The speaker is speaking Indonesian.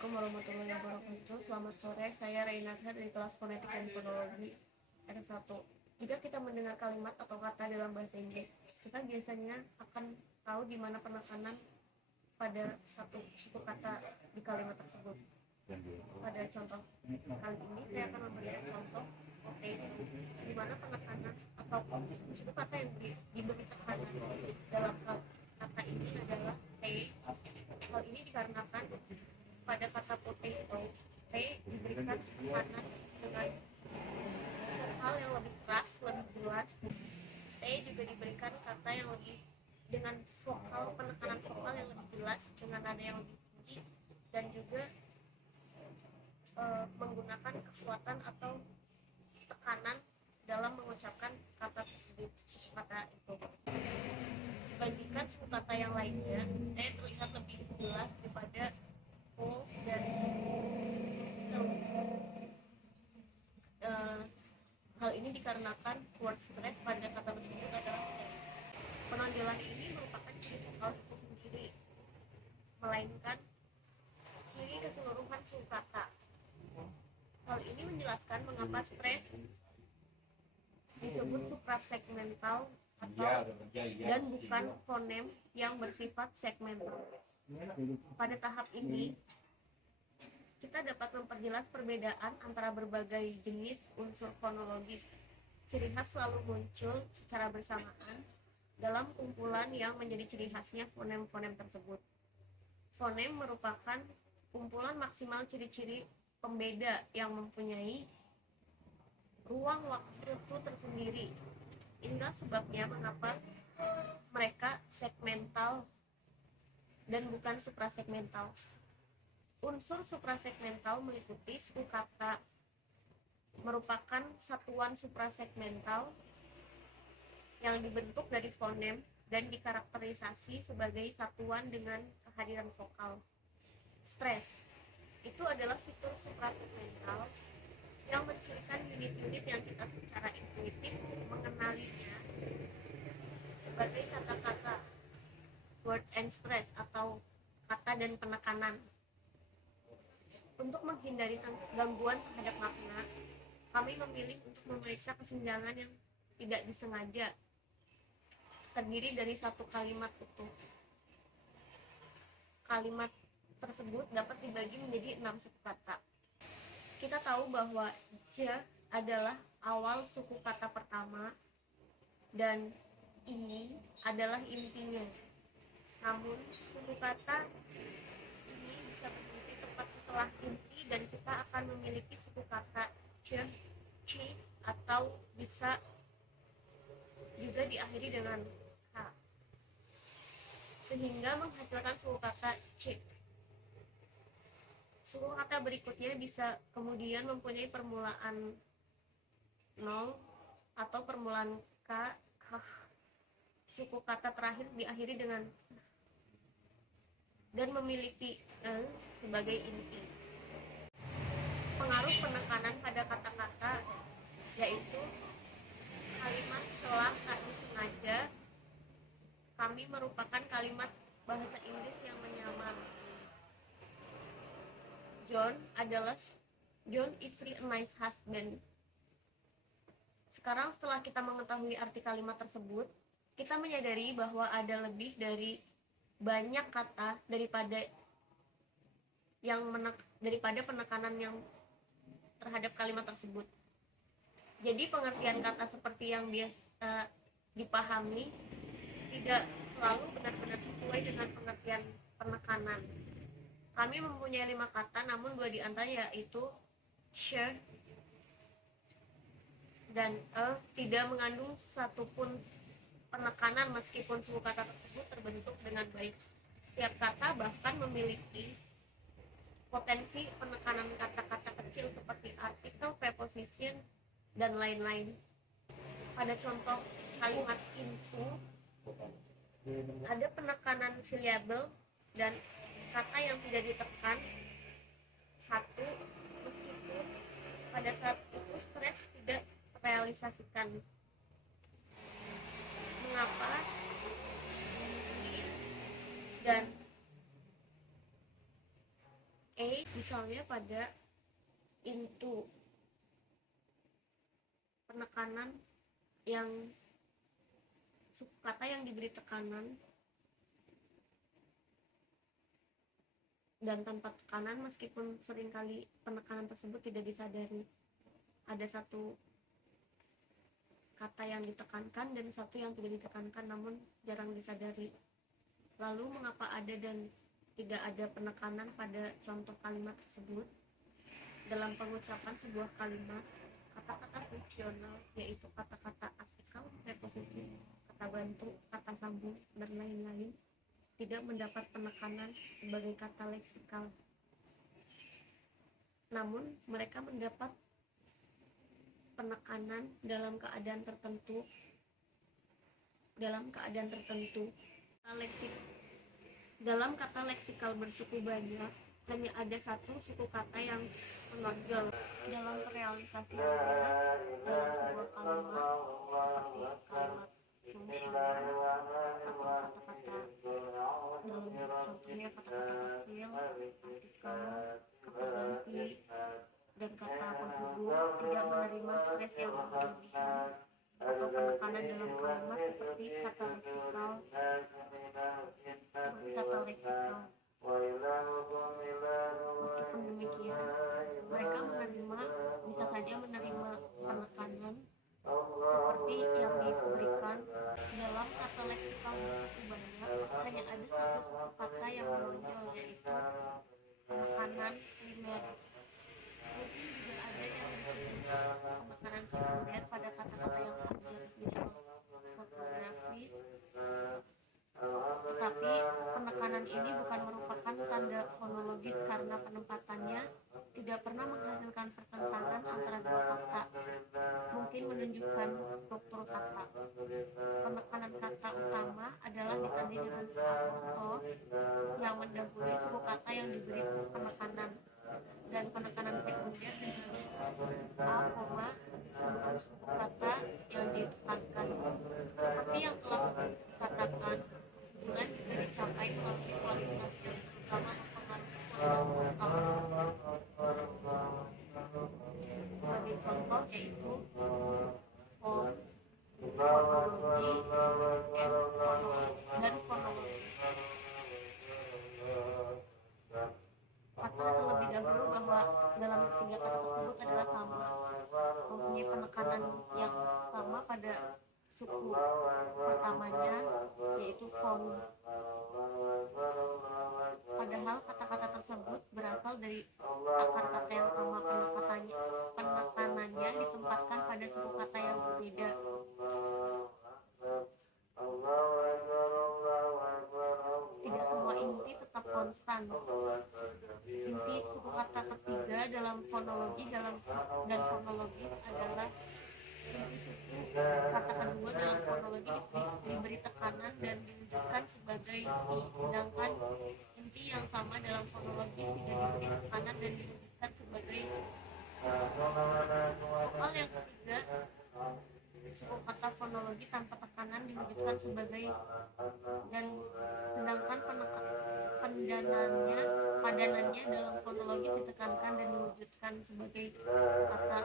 Assalamualaikum warahmatullahi wabarakatuh. Selamat sore, saya Reynarda dari kelas Fonetik dan Fonologi R1. Jika kita mendengar kalimat atau kata dalam bahasa Inggris, kita biasanya akan tahu di mana penekanan pada satu suku kata di kalimat tersebut. Pada contoh kali ini saya akan memberikan contoh di mana penekanan atau suku kata yang diberi tekanan dalam kata ini adalah T. Hal ini dikarenakan pada kata potato, T diberikan tekanan dengan hal yang lebih keras, lebih jelas. T juga diberikan kata yang lebih dengan vokal, penekanan vokal yang lebih jelas dengan nada yang lebih tinggi, dan juga menggunakan kekuatan atau tekanan dalam mengucapkan kata tersebut, kata itu. Dibandingkan suku kata yang lainnya, T terlihat lebih jelas daripada O dan hal ini dikarenakan word stress pada kata tersebut adalah penonjolan ini merupakan ciri vokal itu sendiri, melainkan ciri keseluruhan suku kata. Hal ini menjelaskan mengapa stress disebut suprasegmental dan bukan fonem yang bersifat segmental. Pada tahap ini, kita dapat memperjelas perbedaan antara berbagai jenis unsur fonologis. Ciri khas selalu muncul secara bersamaan dalam kumpulan yang menjadi ciri khasnya fonem-fonem tersebut. Fonem merupakan kumpulan maksimal ciri-ciri pembeda yang mempunyai ruang waktu tersendiri. Inilah sebabnya mengapa mereka segmental dan bukan suprasegmental. Unsur suprasegmental meliputi suku kata merupakan satuan suprasegmental yang dibentuk dari fonem dan dikarakterisasi sebagai satuan dengan kehadiran vokal. Stress itu adalah fitur suprasegmental yang mencirikan unit-unit yang kita secara intuitif mengenalinya sebagai kata-kata word and stress atau kata dan penekanan. Untuk menghindari gangguan terhadap makna, kami memilih untuk memeriksa kesenjangan yang tidak disengaja, terdiri dari satu kalimat utuh. Kalimat tersebut dapat dibagi menjadi 6 suku kata. Kita tahu bahwa J adalah awal suku kata pertama dan I adalah intinya. Namun, suku kata ini bisa berhenti tepat setelah inti dan kita akan memiliki suku kata C, atau bisa juga diakhiri dengan K, sehingga menghasilkan suku kata C. Suku kata berikutnya bisa kemudian mempunyai permulaan 0 atau permulaan K. Suku kata terakhir diakhiri dengan dan memiliki sebagai inti. Pengaruh penekanan pada kata-kata yaitu kalimat celah tak disengaja. Kami merupakan kalimat bahasa Inggris yang menyamar. John is a nice husband. Sekarang setelah kita mengetahui arti kalimat tersebut, kita menyadari bahwa ada lebih dari banyak kata daripada penekanan yang terhadap kalimat tersebut. Jadi pengertian kata seperti yang biasa dipahami tidak selalu benar-benar sesuai dengan pengertian penekanan. Kami mempunyai 5 kata, namun 2 di antaranya yaitu share dan tidak mengandung satupun penekanan meskipun suku kata tersebut terbentuk dengan baik. Setiap kata bahkan memiliki potensi penekanan kata-kata kecil seperti artikel, preposition, dan lain-lain. Pada contoh kalimat into, ada penekanan syllable dan kata yang tidak ditekan satu, meskipun pada saat itu stress tidak terrealisasikan. Mengapa dan Misalnya pada into, penekanan yang suku kata yang diberi tekanan dan tanpa tekanan, meskipun seringkali penekanan tersebut tidak disadari. Ada satu kata yang ditekankan dan satu yang tidak ditekankan namun jarang disadari. Lalu mengapa ada dan tidak ada penekanan pada contoh kalimat tersebut? Dalam pengucapan sebuah kalimat, kata-kata fungsional, yaitu kata-kata artikel, preposisi, kata bantu, kata sambung, dan lain-lain, tidak mendapat penekanan sebagai kata leksikal. Namun, mereka mendapat penekanan dalam keadaan tertentu. Dalam kata leksikal bersuku banyak, hanya ada satu suku kata yang menonjol dalam realisasinya dalam sebuah kalimat, seperti kalimat fungsional atau kata-kata dalam contohnya kata-kata kecil, artikel, kata ganti, dan kata penghubung tidak menerima stres yang berlebihan atau penekanan dalam kalimat seperti kata leksikal. Meskipun demikian, mereka bisa saja menerima penekanan seperti yang diberikan dalam kata leksikal bersuku banyak. Hanya ada satu suku kata yang menonjol, yaitu penekanan primer. Mungkin juga ada yang disebut penekanan sekunder pada kata-kata yang adjektif fotografis, tetapi penekanan ini bukan merupakan tanda fonologis karena penempatannya tidak pernah menghasilkan pertentangan antara dua kata, mungkin menunjukkan struktur kata. Penekanan kata utama adalah ditandai dengan apostrov yang mendahului suku kata yang diberi penekanan, dan penekanan sekunder dengan a, sebelum suku kata yang ditekankan. Seperti yang telah dikatakan, hubungan juga dicapai melalui kualitas yang terutama mempengaruhi kualitas vokal. Sebagai contoh yaitu form, fonologi, dan fonologi. Kata terlebih dahulu bahwa dalam ketiga kata tersebut adalah sama, mempunyai penekanan yang sama pada suku pertamanya, yaitu form. Padahal kata-kata tersebut berasal dari akar kata yang sama, penekanannya ditempatkan pada suku kata yang berbeda. Tidak semua inti tetap konstan. Inti suku kata ketiga dalam fonologi dan fonologis adalah inti suku kata kedua dalam fonologi diberi tekanan dan diwujudkan sebagai i, sedangkan inti yang sama dalam fonologis tidak diberi tekanan dan diwujudkan sebagai vokal yang ketiga. Suku kata fonologi tanpa tekanan diwujudkan sebagai dan, sedangkan padanannya dalam fonologis ditekankan dan diwujudkan sebagai kata